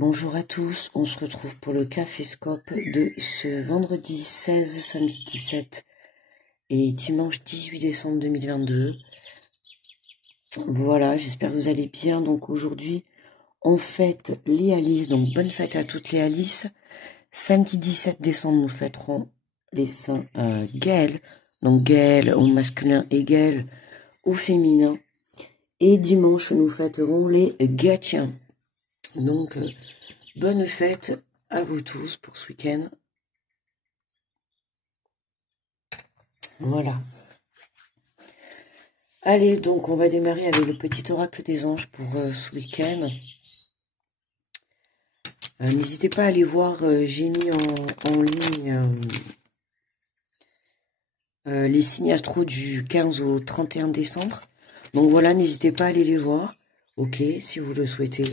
Bonjour à tous, on se retrouve pour le Caféscope de ce vendredi 16, samedi 17 et dimanche 18 décembre 2022. Voilà, j'espère que vous allez bien. Donc aujourd'hui, on fête les Alice, donc bonne fête à toutes les Alice. Samedi 17 décembre, nous fêterons les saints Gaël, donc Gaël au masculin et Gaël au féminin. Et dimanche, nous fêterons les Gatiens. Donc, bonne fête à vous tous pour ce week-end. Voilà. Allez, donc on va démarrer avec le petit oracle des anges pour ce week-end. N'hésitez pas à aller voir, j'ai mis en ligne les signes astro du 15 au 31 décembre. Donc voilà, n'hésitez pas à aller les voir. Ok, si vous le souhaitez,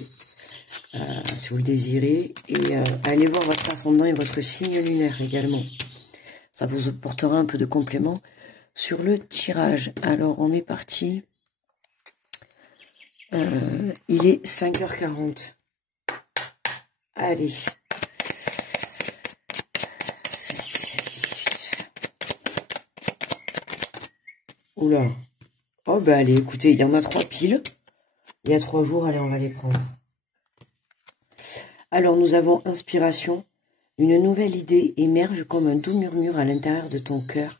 si vous le désirez. Et allez voir votre ascendant et votre signe lunaire également. Ça vous apportera un peu de complément sur le tirage. Alors, on est parti. Il est 5h40. Allez. 16, 17, 18. Oula. Oh, bah allez, écoutez, il y en a 3 piles. Il y a 3 jours, allez, on va les prendre. Alors, nous avons inspiration. Une nouvelle idée émerge comme un doux murmure à l'intérieur de ton cœur.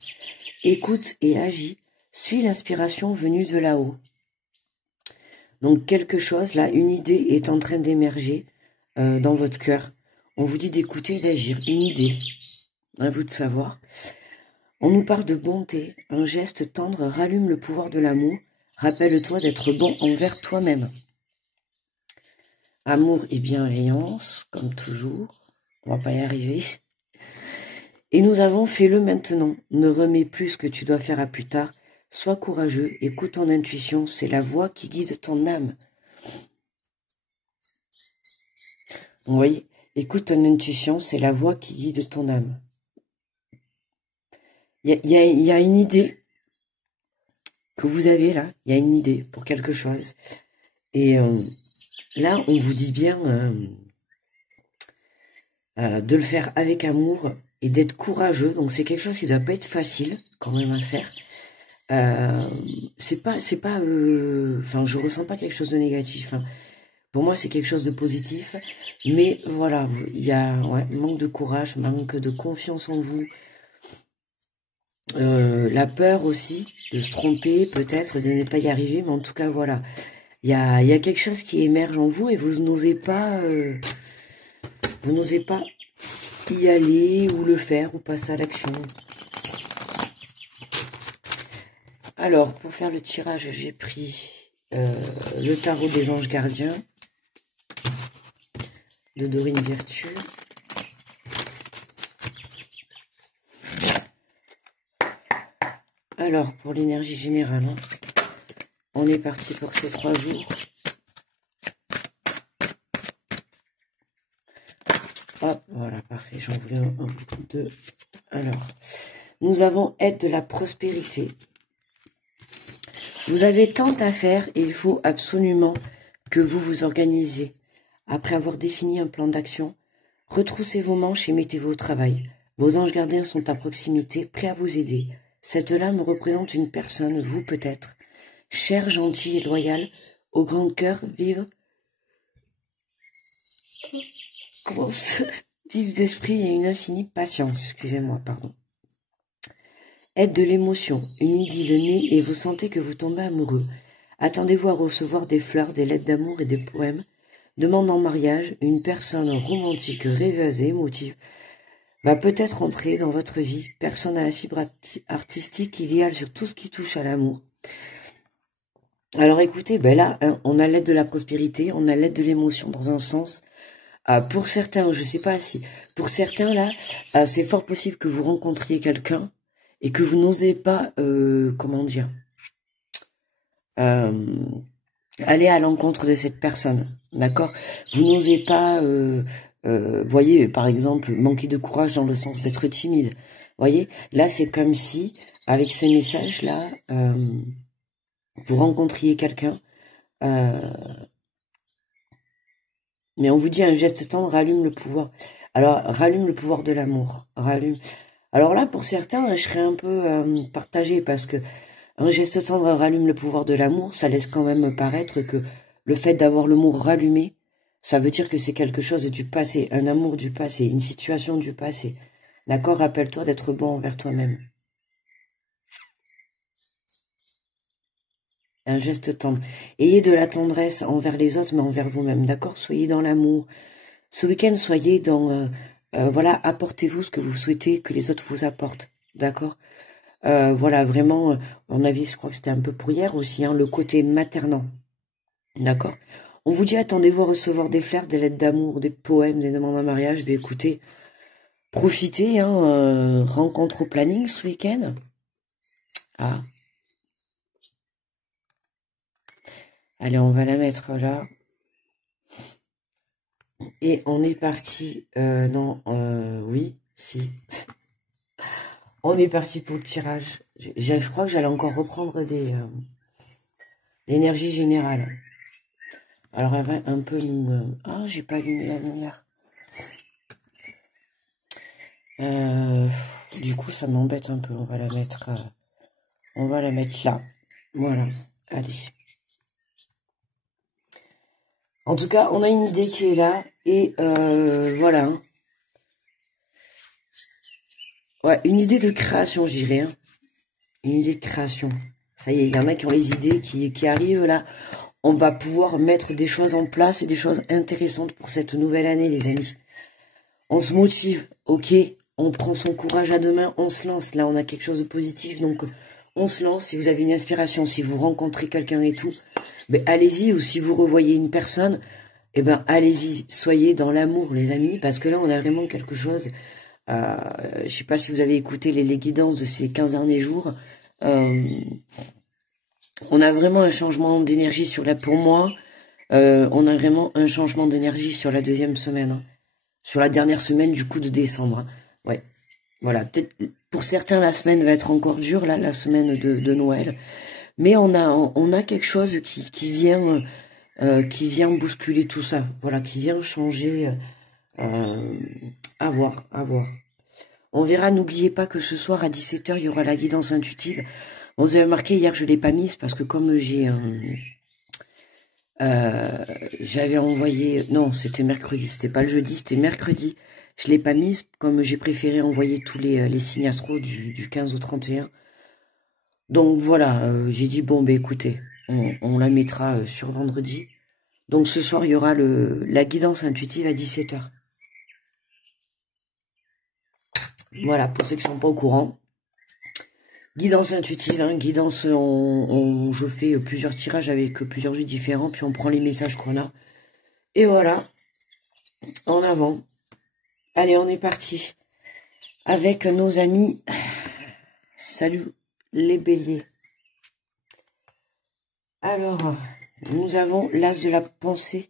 Écoute et agis. Suis l'inspiration venue de là-haut. Donc, quelque chose, là, une idée est en train d'émerger dans votre cœur. On vous dit d'écouter et d'agir. Une idée. À vous de savoir. On nous parle de bonté. Un geste tendre rallume le pouvoir de l'amour. Rappelle-toi d'être bon envers toi-même. Amour et bienveillance, comme toujours. On va pas y arriver. Et nous avons fait-le maintenant. Ne remets plus ce que tu dois faire à plus tard. Sois courageux. Écoute ton intuition. C'est la voix qui guide ton âme. Vous voyez, écoute ton intuition. C'est la voix qui guide ton âme. Il y a une idée que vous avez là. Il y a une idée pour quelque chose. Et là, on vous dit bien de le faire avec amour et d'être courageux. Donc c'est quelque chose qui doit pas être facile quand même à faire. C'est pas, enfin, je ressens pas quelque chose de négatif. Hein. Pour moi, c'est quelque chose de positif. Mais voilà, il y a manque de courage, manque de confiance en vous. La peur aussi de se tromper, peut-être de ne pas y arriver. Mais en tout cas, voilà. Il y a quelque chose qui émerge en vous et vous n'osez pas y aller ou le faire ou passer à l'action. Alors, pour faire le tirage, j'ai pris le tarot des anges gardiens de Dorine Virtue. Alors, pour l'énergie générale, hein, on est parti pour ces 3 jours. Hop, voilà, parfait, j'en voulais un, 2. Alors, nous avons aide de la prospérité. Vous avez tant à faire et il faut absolument que vous vous organisiez. Après avoir défini un plan d'action, retroussez vos manches et mettez-vous au travail. Vos anges gardiens sont à proximité, prêts à vous aider. Cette lame représente une personne, vous peut-être, chère, gentille et loyale, au grand cœur, vive, vive d'esprit et une infinie patience, excusez-moi, pardon. Aide de l'émotion, une idylle naît et vous sentez que vous tombez amoureux. Attendez-vous à recevoir des fleurs, des lettres d'amour et des poèmes. Demande en mariage, une personne romantique, rêveuse et émotive va peut-être entrer dans votre vie. Personne à la fibre artistique idéale sur tout ce qui touche à l'amour. Alors écoutez, ben là, hein, on a l'aide de la prospérité, on a l'aide de l'émotion dans un sens. Pour certains, je sais pas si... Pour certains, là, c'est fort possible que vous rencontriez quelqu'un et que vous n'osez pas, comment dire, aller à l'encontre de cette personne, d'accord? Vous n'osez pas, voyez, par exemple, manquer de courage dans le sens d'être timide. Voyez, là, c'est comme si, avec ces messages-là, vous rencontriez quelqu'un Mais on vous dit un geste tendre rallume le pouvoir. Alors, rallume le pouvoir de l'amour. Rallume. Alors là, pour certains, je serais un peu partagée parce que un geste tendre rallume le pouvoir de l'amour, ça laisse quand même paraître que le fait d'avoir le mot rallumé, ça veut dire que c'est quelque chose du passé, un amour du passé, une situation du passé. D'accord? Rappelle-toi d'être bon envers toi-même. Un geste tendre. Ayez de la tendresse envers les autres, mais envers vous-même. D'accord? Soyez dans l'amour. Ce week-end, soyez dans... voilà, apportez-vous ce que vous souhaitez que les autres vous apportent. D'accord? Voilà, vraiment, on a vu, je crois que c'était un peu pour hier aussi, hein, le côté maternant. D'accord? On vous dit, attendez-vous à recevoir des fleurs, des lettres d'amour, des poèmes, des demandes en mariage. Ben écoutez, profitez, hein, rencontre au planning ce week-end. Ah. Allez, on va la mettre là. Et on est parti. Non, oui, si. On est parti pour le tirage. Je crois que j'allais encore reprendre l'énergie générale. Alors, elle va un peu nous... Ah, j'ai pas allumé la lumière. Du coup, ça m'embête un peu. On va la mettre là. Voilà. Allez. En tout cas, on a une idée qui est là. Et voilà. Ouais, une idée de création, je dirais. Hein. Une idée de création. Ça y est, il y en a qui ont les idées qui arrivent là. On va pouvoir mettre des choses en place et des choses intéressantes pour cette nouvelle année, les amis. On se motive, ok, on prend son courage à deux mains, on se lance. Là, on a quelque chose de positif, donc on se lance. Si vous avez une inspiration, si vous rencontrez quelqu'un et tout, ben allez-y. Ou si vous revoyez une personne, eh ben allez-y. Soyez dans l'amour, les amis, parce que là, on a vraiment quelque chose. Je sais pas si vous avez écouté les guidances de ces 15 derniers jours. On a vraiment un changement d'énergie pour moi. On a vraiment un changement d'énergie sur la deuxième semaine. Hein. Sur la dernière semaine du coup de décembre. Hein. Ouais. Voilà. Peut-être pour certains la semaine va être encore dure, là, la semaine de Noël. Mais on a quelque chose qui vient bousculer tout ça. Voilà, qui vient changer. À voir. On verra, n'oubliez pas que ce soir à 17h, il y aura la guidance intuitive. Bon, vous avez remarqué, hier, je l'ai pas mise parce que comme j'avais envoyé... Non, c'était mercredi, c'était pas le jeudi, c'était mercredi. Je l'ai pas mise comme j'ai préféré envoyer tous les signes astro du 15 au 31. Donc voilà, j'ai dit, bon, ben écoutez, on la mettra sur vendredi. Donc ce soir, il y aura la guidance intuitive à 17h. Voilà, pour ceux qui sont pas au courant. Guidance intuitive, hein, guidance, je fais plusieurs tirages avec plusieurs jeux différents, puis on prend les messages qu'on a. Et voilà, en avant. Allez, on est parti. Avec nos amis, salut les béliers. Alors, nous avons l'as de la pensée.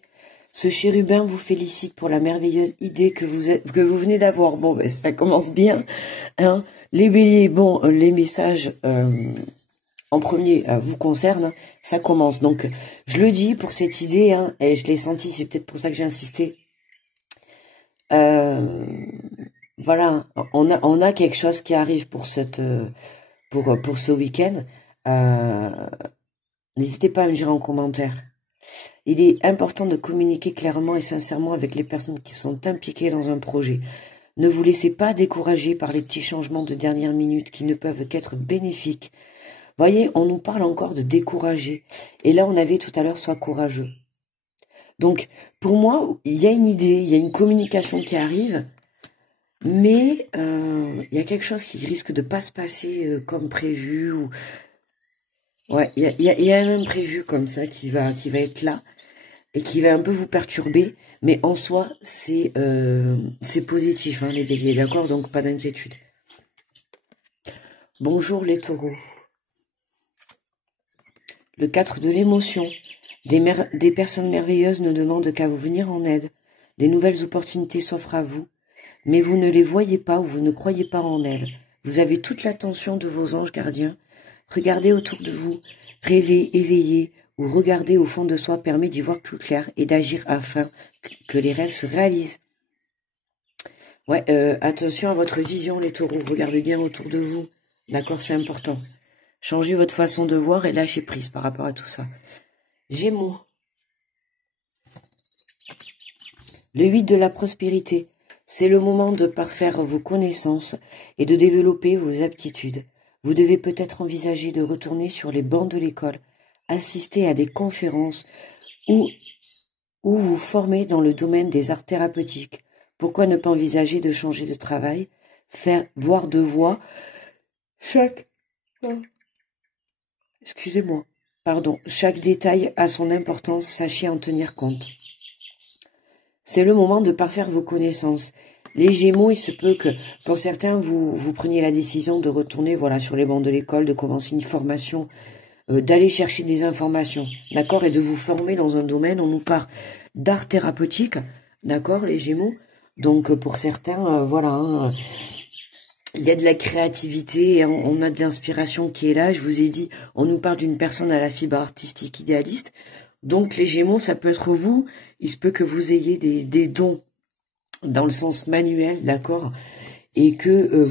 Ce chérubin vous félicite pour la merveilleuse idée que vous venez d'avoir. Bon, ben, ça commence bien, hein. Les béliers, bon, les messages en premier vous concernent, ça commence. Donc, je le dis pour cette idée, hein, et je l'ai senti, c'est peut-être pour ça que j'ai insisté. Voilà, on a quelque chose qui arrive pour pour ce week-end. N'hésitez pas à me dire en commentaire. Il est important de communiquer clairement et sincèrement avec les personnes qui sont impliquées dans un projet. Ne vous laissez pas décourager par les petits changements de dernière minute qui ne peuvent qu'être bénéfiques. Voyez, on nous parle encore de décourager. Et là, on avait tout à l'heure, sois courageux. Donc, pour moi, il y a une idée, il y a une communication qui arrive, mais il y a quelque chose qui risque de pas se passer comme prévu. Ou... Ouais, il y a un imprévu comme ça qui va être là et qui va un peu vous perturber. Mais en soi, c'est positif, hein, les béliers, d'accord? Donc, pas d'inquiétude. Bonjour les taureaux. Le 4 de l'émotion. Des personnes merveilleuses ne demandent qu'à vous venir en aide. Des nouvelles opportunités s'offrent à vous, mais vous ne les voyez pas ou vous ne croyez pas en elles. Vous avez toute l'attention de vos anges gardiens. Regardez autour de vous, rêvez, éveillez, ou regarder au fond de soi permet d'y voir plus clair et d'agir afin que les rêves se réalisent. Ouais, attention à votre vision, les taureaux. Regardez bien autour de vous. D'accord, c'est important. Changez votre façon de voir et lâchez prise par rapport à tout ça. Gémeaux. Le 8 de la prospérité. C'est le moment de parfaire vos connaissances et de développer vos aptitudes. Vous devez peut-être envisager de retourner sur les bancs de l'école, assister à des conférences ou vous former dans le domaine des arts thérapeutiques. Pourquoi ne pas envisager de changer de travail, faire voir de voix chaque... Excusez-moi. Pardon. Chaque détail a son importance, sachez en tenir compte. C'est le moment de parfaire vos connaissances. Les Gémeaux, il se peut que, pour certains, vous preniez la décision de retourner, voilà, sur les bancs de l'école, de commencer une formation, d'aller chercher des informations, d'accord, et de vous former dans un domaine. On nous parle d'art thérapeutique, d'accord, les Gémeaux. Donc, pour certains, voilà, hein, il y a de la créativité, on a de l'inspiration qui est là. Je vous ai dit, on nous parle d'une personne à la fibre artistique idéaliste. Donc, les Gémeaux, ça peut être vous. Il se peut que vous ayez des dons dans le sens manuel, d'accord, et que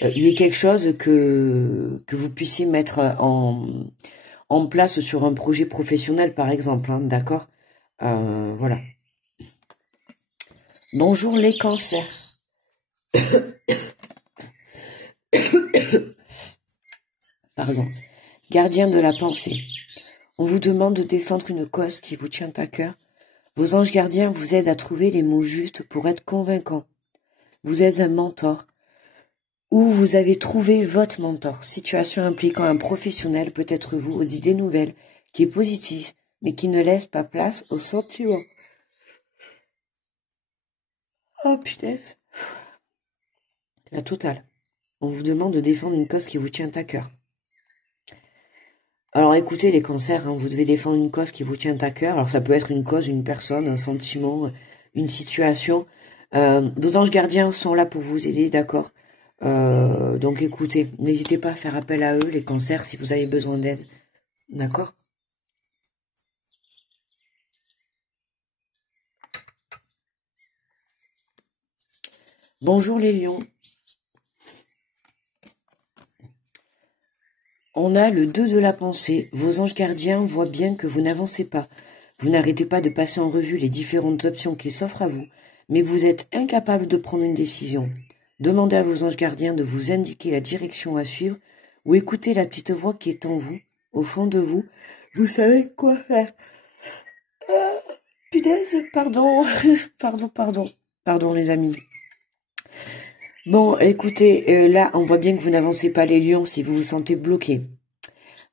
il y ait quelque chose que vous puissiez mettre en place sur un projet professionnel, par exemple, hein, d'accord, voilà. Bonjour les cancers. Pardon. Gardien de la pensée. On vous demande de défendre une cause qui vous tient à cœur. Vos anges gardiens vous aident à trouver les mots justes pour être convaincants. Vous êtes un mentor. Ou vous avez trouvé votre mentor. Situation impliquant un professionnel, peut-être vous, aux idées nouvelles, qui est positive, mais qui ne laisse pas place aux sentiments. Oh punaise. La totale. On vous demande de défendre une cause qui vous tient à cœur. Alors écoutez les cancers, hein, vous devez défendre une cause qui vous tient à cœur. Alors ça peut être une cause, une personne, un sentiment, une situation. Vos anges gardiens sont là pour vous aider, d'accord. Donc écoutez, n'hésitez pas à faire appel à eux, les cancers, si vous avez besoin d'aide. D'accord. Bonjour les lions. On a le 2 de la pensée. Vos anges gardiens voient bien que vous n'avancez pas. Vous n'arrêtez pas de passer en revue les différentes options qui s'offrent à vous, mais vous êtes incapable de prendre une décision. Demandez à vos anges gardiens de vous indiquer la direction à suivre ou écoutez la petite voix qui est en vous, au fond de vous. Vous savez quoi faire. Punaise, pardon, pardon les amis. Bon, écoutez, là, on voit bien que vous n'avancez pas les lions si vous vous sentez bloqué.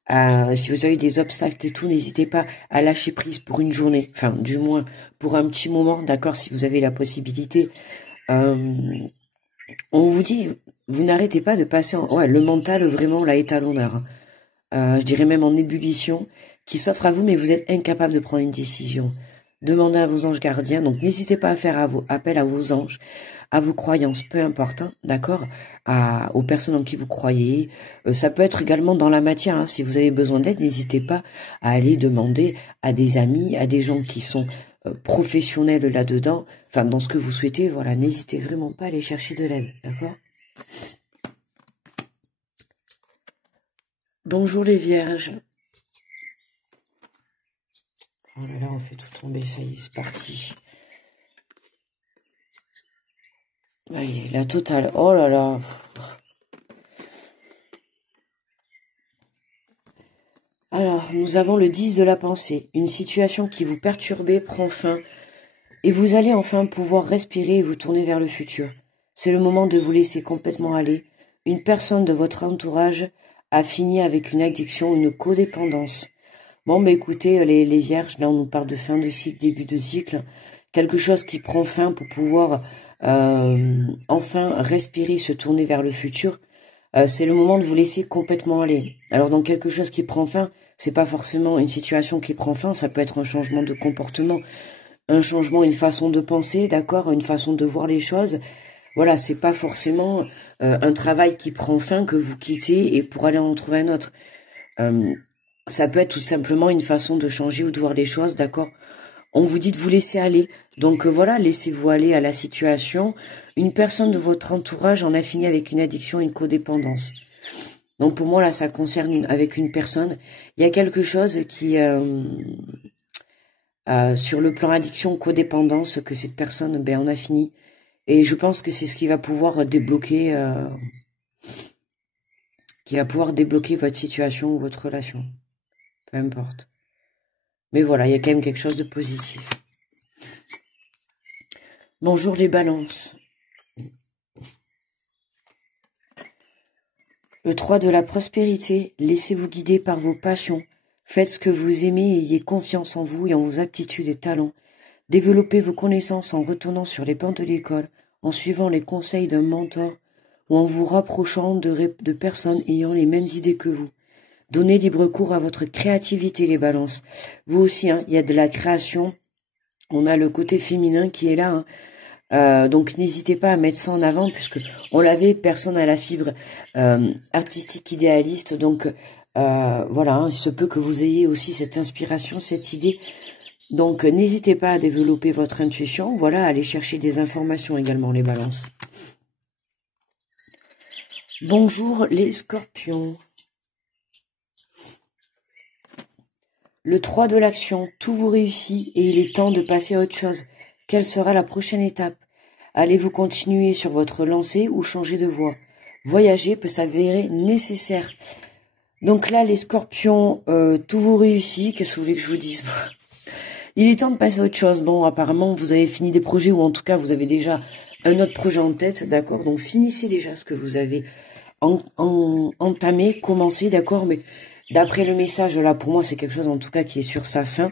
Si vous avez des obstacles et tout, n'hésitez pas à lâcher prise pour une journée, enfin, du moins, pour un petit moment, d'accord, si vous avez la possibilité. On vous dit, vous n'arrêtez pas de passer en... Ouais, le mental, vraiment, là, est à l'honneur. Je dirais même en ébullition, qui s'offre à vous, mais vous êtes incapable de prendre une décision. Demandez à vos anges gardiens, donc n'hésitez pas à faire appel à vos anges, à vos croyances, peu importe, hein, d'accord, aux personnes en qui vous croyez. Ça peut être également dans la matière, hein, si vous avez besoin d'aide, n'hésitez pas à aller demander à des amis, à des gens qui sont professionnels là-dedans, enfin dans ce que vous souhaitez, voilà, n'hésitez vraiment pas à aller chercher de l'aide, d'accord. Bonjour les vierges. Oh là là, on fait tout tomber, ça y est, c'est parti. Allez, la totale, oh là là. Alors, nous avons le 10 de la pensée. Une situation qui vous perturbait prend fin et vous allez enfin pouvoir respirer et vous tourner vers le futur. C'est le moment de vous laisser complètement aller. Une personne de votre entourage a fini avec une addiction, une codépendance. Bon, bah écoutez, les vierges, là on nous parle de fin de cycle, début de cycle. Quelque chose qui prend fin pour pouvoir enfin respirer, se tourner vers le futur. C'est le moment de vous laisser complètement aller. Alors dans quelque chose qui prend fin, c'est pas forcément une situation qui prend fin, ça peut être un changement de comportement, un changement, une façon de penser, d'accord, une façon de voir les choses. Voilà, c'est pas forcément un travail qui prend fin que vous quittez et pour aller en trouver un autre. Ça peut être tout simplement une façon de changer ou de voir les choses, d'accord? On vous dit de vous laisser aller. Donc voilà, laissez-vous aller à la situation. Une personne de votre entourage en a fini avec une addiction, une codépendance. Donc pour moi, là, ça concerne avec une personne. Il y a quelque chose qui, sur le plan addiction, codépendance, que cette personne, ben, on a fini. Et je pense que c'est ce qui va pouvoir débloquer votre situation ou votre relation. Peu importe. Mais voilà, il y a quand même quelque chose de positif. Bonjour les balances. Le 3 de la prospérité, laissez-vous guider par vos passions. Faites ce que vous aimez et ayez confiance en vous et en vos aptitudes et talents. Développez vos connaissances en retournant sur les bancs de l'école, en suivant les conseils d'un mentor ou en vous rapprochant de personnes ayant les mêmes idées que vous. Donnez libre cours à votre créativité, les balances. Vous aussi, hein, il y a de la création. On a le côté féminin qui est là, hein. Donc n'hésitez pas à mettre ça en avant, puisque on l'avait, personne à la fibre artistique idéaliste. Donc voilà, hein, il se peut que vous ayez aussi cette inspiration, cette idée. Donc n'hésitez pas à développer votre intuition. Voilà, aller chercher des informations également, les balances. Bonjour les scorpions. Le 3 de l'action, tout vous réussit et il est temps de passer à autre chose. Quelle sera la prochaine étape? Allez-vous continuer sur votre lancée ou changer de voie? Voyager peut s'avérer nécessaire. Donc là, les scorpions, tout vous réussit. Qu'est-ce que vous voulez que je vous dise? Il est temps de passer à autre chose. Bon, apparemment, vous avez fini des projets ou en tout cas, vous avez déjà un autre projet en tête, d'accord? Donc finissez déjà ce que vous avez entamé, commencé, d'accord? Mais d'après le message, là, pour moi, c'est quelque chose en tout cas qui est sur sa fin.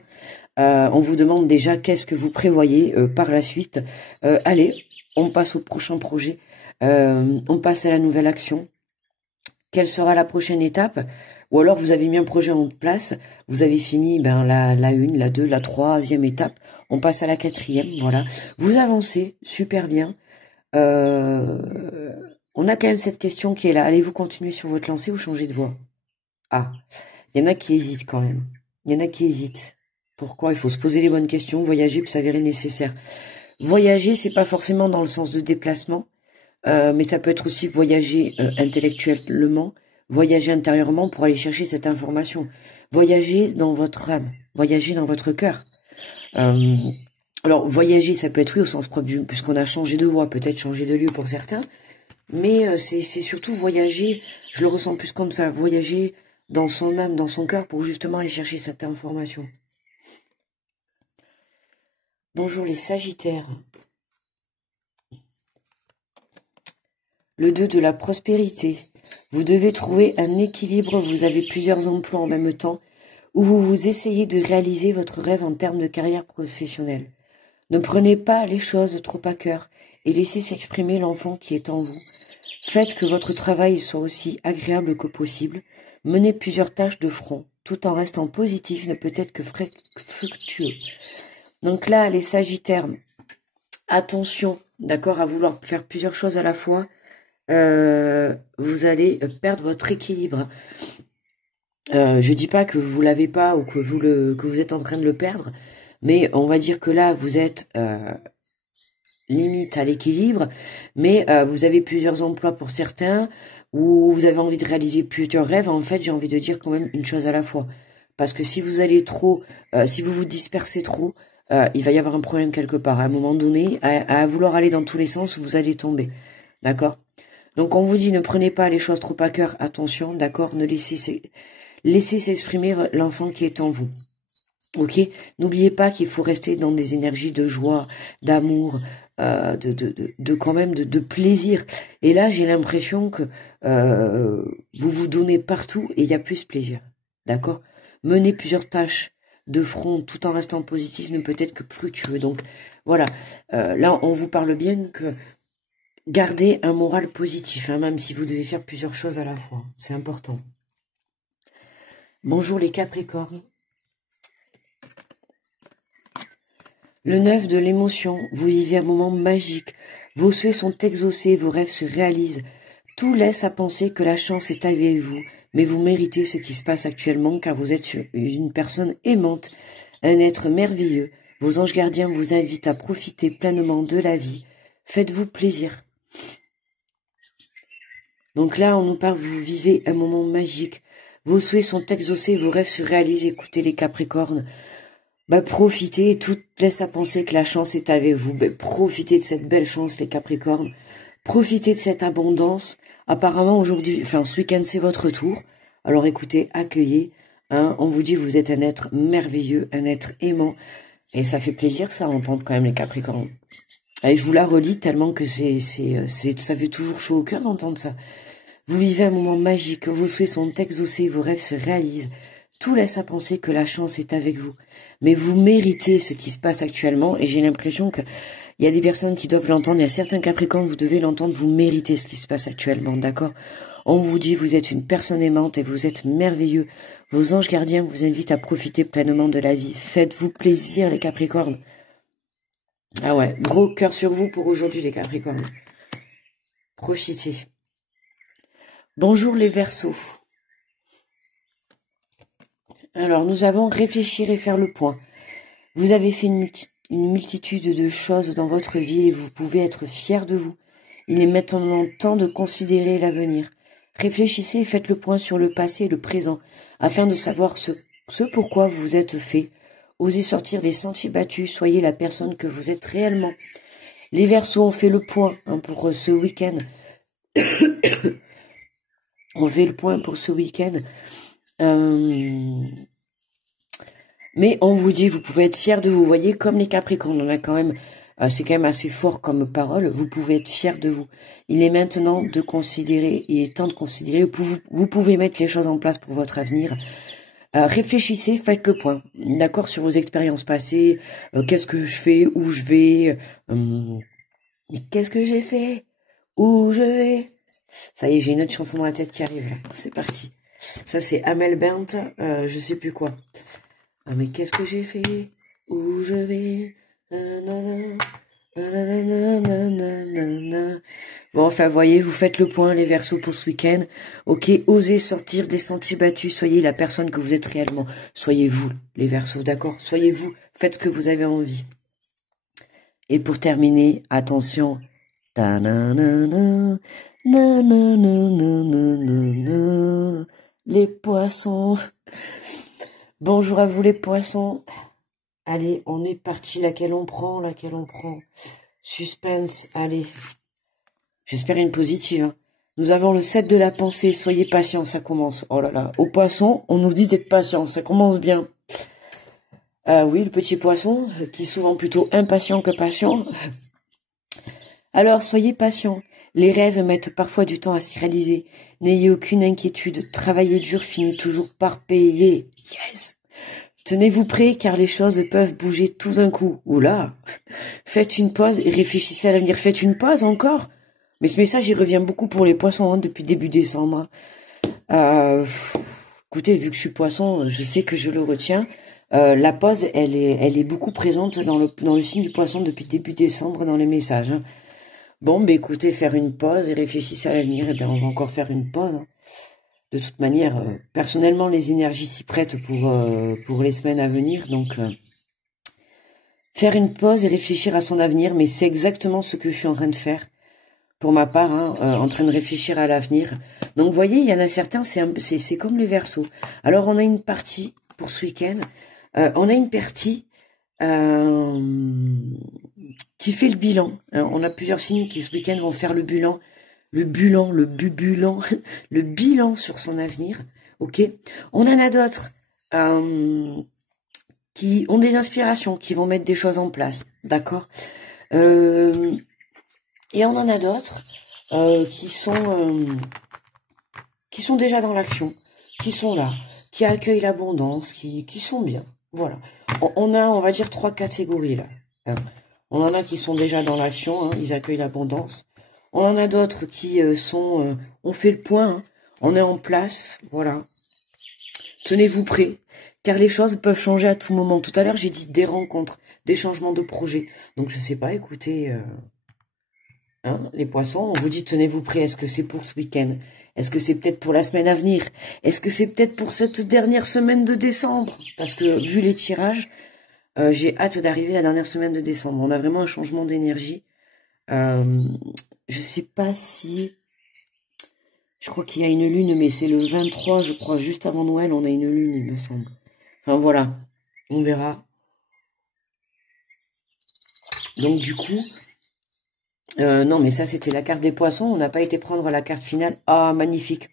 On vous demande déjà qu'est-ce que vous prévoyez par la suite. Allez, on passe au prochain projet. On passe à la nouvelle action. Quelle sera la prochaine étape? Ou alors vous avez mis un projet en place, vous avez fini la 1, la 2, la 3e étape. On passe à la 4e, voilà. Vous avancez, super bien. On a quand même cette question qui est là. Allez-vous continuer sur votre lancée ou changer de voie? Ah, il y en a qui hésitent quand même. Il y en a qui hésitent. Pourquoi? Il faut se poser les bonnes questions. Voyager peut s'avérer nécessaire. Voyager, c'est pas forcément dans le sens de déplacement, mais ça peut être aussi voyager intellectuellement, voyager intérieurement pour aller chercher cette information. Voyager dans votre âme, voyager dans votre cœur. Alors, voyager, ça peut être oui au sens propre puisqu'on a changé de voie, peut-être changé de lieu pour certains, mais c'est surtout voyager, je le ressens plus comme ça, voyager dans son âme, dans son cœur, pour justement aller chercher cette information. Bonjour les Sagittaires. Le 2 de la prospérité. Vous devez trouver un équilibre, vous avez plusieurs emplois en même temps, où vous essayez de réaliser votre rêve en termes de carrière professionnelle. Ne prenez pas les choses trop à cœur et laissez s'exprimer l'enfant qui est en vous. Faites que votre travail soit aussi agréable que possible. Menez plusieurs tâches de front, tout en restant positif, ne peut être que fructueux. Donc là, les Sagittaires, attention, d'accord, à vouloir faire plusieurs choses à la fois. Vous allez perdre votre équilibre. Je dis pas que vous l'avez pas ou que vous êtes en train de le perdre, mais on va dire que là vous êtes limite à l'équilibre, mais vous avez plusieurs emplois pour certains, ou vous avez envie de réaliser plusieurs rêves. En fait, j'ai envie de dire quand même une chose à la fois, parce que si vous allez trop, si vous vous dispersez trop, il va y avoir un problème quelque part. À un moment donné, à vouloir aller dans tous les sens, vous allez tomber, d'accord? Donc on vous dit ne prenez pas les choses trop à cœur, attention, d'accord? Ne laissez s'exprimer l'enfant qui est en vous. Ok, n'oubliez pas qu'il faut rester dans des énergies de joie, d'amour, quand même de plaisir. Et là, j'ai l'impression que vous vous donnez partout et il y a plus de plaisir. D'accord? Mener plusieurs tâches de front tout en restant positif ne peut être que fructueux. Donc voilà, là on vous parle bien que gardez un moral positif, hein, même si vous devez faire plusieurs choses à la fois. C'est important. Bonjour les Capricornes. Le 9 de l'émotion, vous vivez un moment magique, vos souhaits sont exaucés, vos rêves se réalisent, tout laisse à penser que la chance est avec vous, mais vous méritez ce qui se passe actuellement car vous êtes une personne aimante, un être merveilleux. Vos anges gardiens vous invitent à profiter pleinement de la vie. Faites-vous plaisir. Donc là, on nous parle, vous vivez un moment magique. Vos souhaits sont exaucés, vos rêves se réalisent. Écoutez les Capricornes. Profitez, tout laisse à penser que la chance est avec vous. Profitez de cette belle chance, les Capricornes. Profitez de cette abondance. Apparemment, aujourd'hui, ce week-end, c'est votre tour. Alors écoutez, accueillez. On vous dit, vous êtes un être merveilleux, un être aimant. Et ça fait plaisir, ça, à entendre quand même, les Capricornes. Et je vous la relis tellement que ça fait toujours chaud au cœur d'entendre ça. Vous vivez un moment magique, vos souhaits sont exaucés, vos rêves se réalisent. Tout laisse à penser que la chance est avec vous. Mais vous méritez ce qui se passe actuellement, et j'ai l'impression que il y a des personnes qui doivent l'entendre, il y a certains Capricornes, vous devez l'entendre, vous méritez ce qui se passe actuellement, d'accord? On vous dit, vous êtes une personne aimante et vous êtes merveilleux. Vos anges gardiens vous invitent à profiter pleinement de la vie. Faites-vous plaisir, les Capricornes. Ah ouais, gros cœur sur vous pour aujourd'hui, les Capricornes. Profitez. Bonjour les Verseaux. Alors, nous avons réfléchir et faire le point. Vous avez fait une multitude de choses dans votre vie et vous pouvez être fiers de vous. Il est maintenant temps de considérer l'avenir. Réfléchissez et faites le point sur le passé et le présent, afin de savoir ce pourquoi vous vous êtes fait. Osez sortir des sentiers battus, soyez la personne que vous êtes réellement. Les Verseaux ont fait le point pour ce week-end. On fait le point pour ce week-end. Mais on vous dit, vous pouvez être fiers de vous. Vous voyez, comme les Capricornes, on a quand même, c'est quand même assez fort comme parole. Vous pouvez être fiers de vous. Il est maintenant de considérer, il est temps de considérer. Vous pouvez mettre les choses en place pour votre avenir. Réfléchissez, faites le point, d'accord, sur vos expériences passées. Qu'est-ce que je fais, où je vais, mais qu'est-ce que j'ai fait, où je vais. Ça y est, j'ai une autre chanson dans la tête qui arrive là. C'est parti. Ça c'est Amel Bent, je sais plus quoi. Ah mais qu'est-ce que j'ai fait, où je vais. Bon, enfin, voyez, vous faites le point, les Verseaux, pour ce week-end. Ok, osez sortir des sentiers battus. Soyez la personne que vous êtes réellement. Soyez vous, les Verseaux, d'accord? Soyez vous. Faites ce que vous avez envie. Et pour terminer, attention. Les poissons. Bonjour à vous, les poissons. Allez, on est parti. Laquelle on prend? Suspense, allez. J'espère une positive. Hein. Nous avons le 7 de la pensée. Soyez patients, ça commence. Oh là là. Aux poissons, on nous dit d'être patient. Ça commence bien. Oui, le petit poisson, qui est souvent plutôt impatient que patient. Alors, soyez patients. Les rêves mettent parfois du temps à se réaliser. N'ayez aucune inquiétude. Travailler dur finit toujours par payer. Yes! Tenez-vous prêts, car les choses peuvent bouger tout d'un coup. Oula! Faites une pause et réfléchissez à l'avenir. Faites une pause encore? Mais ce message, il revient beaucoup pour les poissons depuis début décembre. Écoutez, vu que je suis poisson, je sais que je le retiens. La pause, elle est beaucoup présente dans le signe du poisson depuis début décembre dans les messages. Hein. Bon, écoutez, faire une pause et réfléchissez à l'avenir. Eh bien, on va encore faire une pause. Hein. De toute manière, personnellement, les énergies s'y prêtent pour les semaines à venir. Donc, faire une pause et réfléchir à son avenir, mais c'est exactement ce que je suis en train de faire. Pour ma part, en train de réfléchir à l'avenir. Donc, vous voyez, il y en a certains, c'est comme les Verseaux. Alors, on a une partie pour ce week-end. On a une partie qui fait le bilan. On a plusieurs signes qui, ce week-end, vont faire le bilan. Le bilan sur son avenir. Ok. On en a d'autres qui ont des inspirations, qui vont mettre des choses en place. D'accord. Et on en a d'autres qui sont déjà dans l'action, qui sont là, qui accueillent l'abondance, qui sont bien. Voilà. On a, on va dire, 3 catégories là. On en a qui sont déjà dans l'action, hein, ils accueillent l'abondance. On en a d'autres qui on fait le point, hein, on est en place, voilà. Tenez-vous prêts, car les choses peuvent changer à tout moment. Tout à l'heure, j'ai dit des rencontres, des changements de projet. Donc, je sais pas, écoutez, hein, les poissons, on vous dit tenez-vous prêts, est-ce que c'est pour ce week-end? Est-ce que c'est peut-être pour la semaine à venir? Est-ce que c'est peut-être pour cette dernière semaine de décembre? Parce que vu les tirages, j'ai hâte d'arriver la dernière semaine de décembre. On a vraiment un changement d'énergie. Je sais pas si... Je crois qu'il y a une lune, mais c'est le 23, je crois, juste avant Noël, on a une lune, il me semble. Enfin voilà, on verra. Donc du coup... non, mais ça, c'était la carte des poissons. On n'a pas été prendre la carte finale. Ah, magnifique.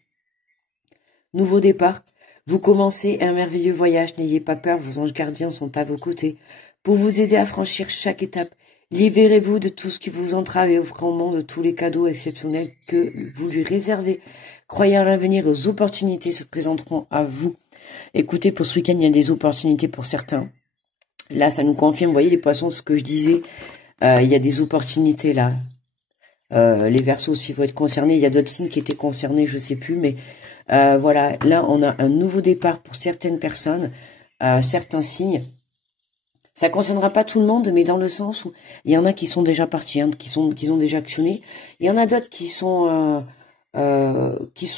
Nouveau départ. Vous commencez un merveilleux voyage. N'ayez pas peur, vos anges gardiens sont à vos côtés. Pour vous aider à franchir chaque étape, libérez-vous de tout ce qui vous entrave et offrez au monde tous les cadeaux exceptionnels que vous lui réservez. Croyez à l'avenir, aux opportunités se présenteront à vous. Écoutez, pour ce week-end, il y a des opportunités pour certains. Là, ça nous confirme, vous voyez les poissons, ce que je disais, il y a des opportunités là. Les Verseaux aussi vont être concernés. Il y a d'autres signes qui étaient concernés, je sais plus, mais voilà, là on a un nouveau départ pour certaines personnes, certains signes. Ça concernera pas tout le monde, mais dans le sens où il y en a qui sont déjà partis, hein, qui ont déjà actionné. Il y en a d'autres qui sont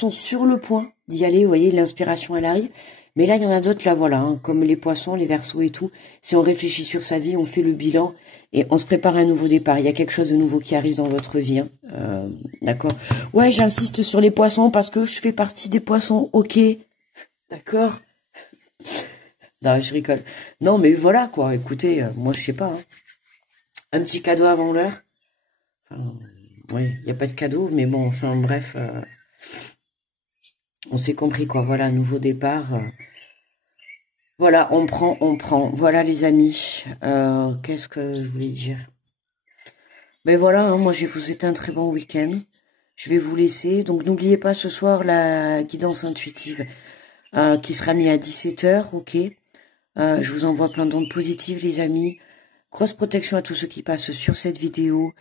sur le point d'y aller. Vous voyez, l'inspiration elle arrive. Mais là, il y en a d'autres là, voilà, hein, comme les poissons, les Verseaux et tout. Si on réfléchit sur sa vie, on fait le bilan et on se prépare à un nouveau départ. Il y a quelque chose de nouveau qui arrive dans votre vie, hein. D'accord. Ouais, j'insiste sur les poissons parce que je fais partie des poissons. Ok, d'accord. Non, je rigole. Non, mais voilà quoi. Écoutez, moi je sais pas. Hein. Un petit cadeau avant l'heure. Enfin, oui, il y a pas de cadeau, mais bon, enfin bref, on s'est compris quoi. Voilà, nouveau départ. Voilà, on prend. Voilà les amis. Qu'est-ce que je voulais dire? Ben voilà, hein, moi je vais vous souhaiter un très bon week-end. Je vais vous laisser. Donc n'oubliez pas ce soir la guidance intuitive qui sera mise à 17h, ok. Je vous envoie plein d'ondes positives les amis. Grosse protection à tous ceux qui passent sur cette vidéo.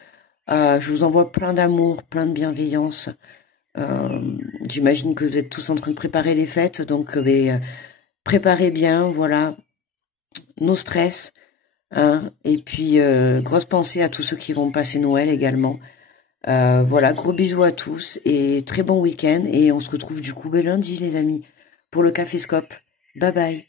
Je vous envoie plein d'amour, plein de bienveillance. J'imagine que vous êtes tous en train de préparer les fêtes, donc préparez bien, voilà. No stress. Hein, et puis, grosse pensée à tous ceux qui vont passer Noël également. Voilà, gros bisous à tous et très bon week-end. Et on se retrouve du coup lundi, les amis, pour le Caféscope. Bye bye.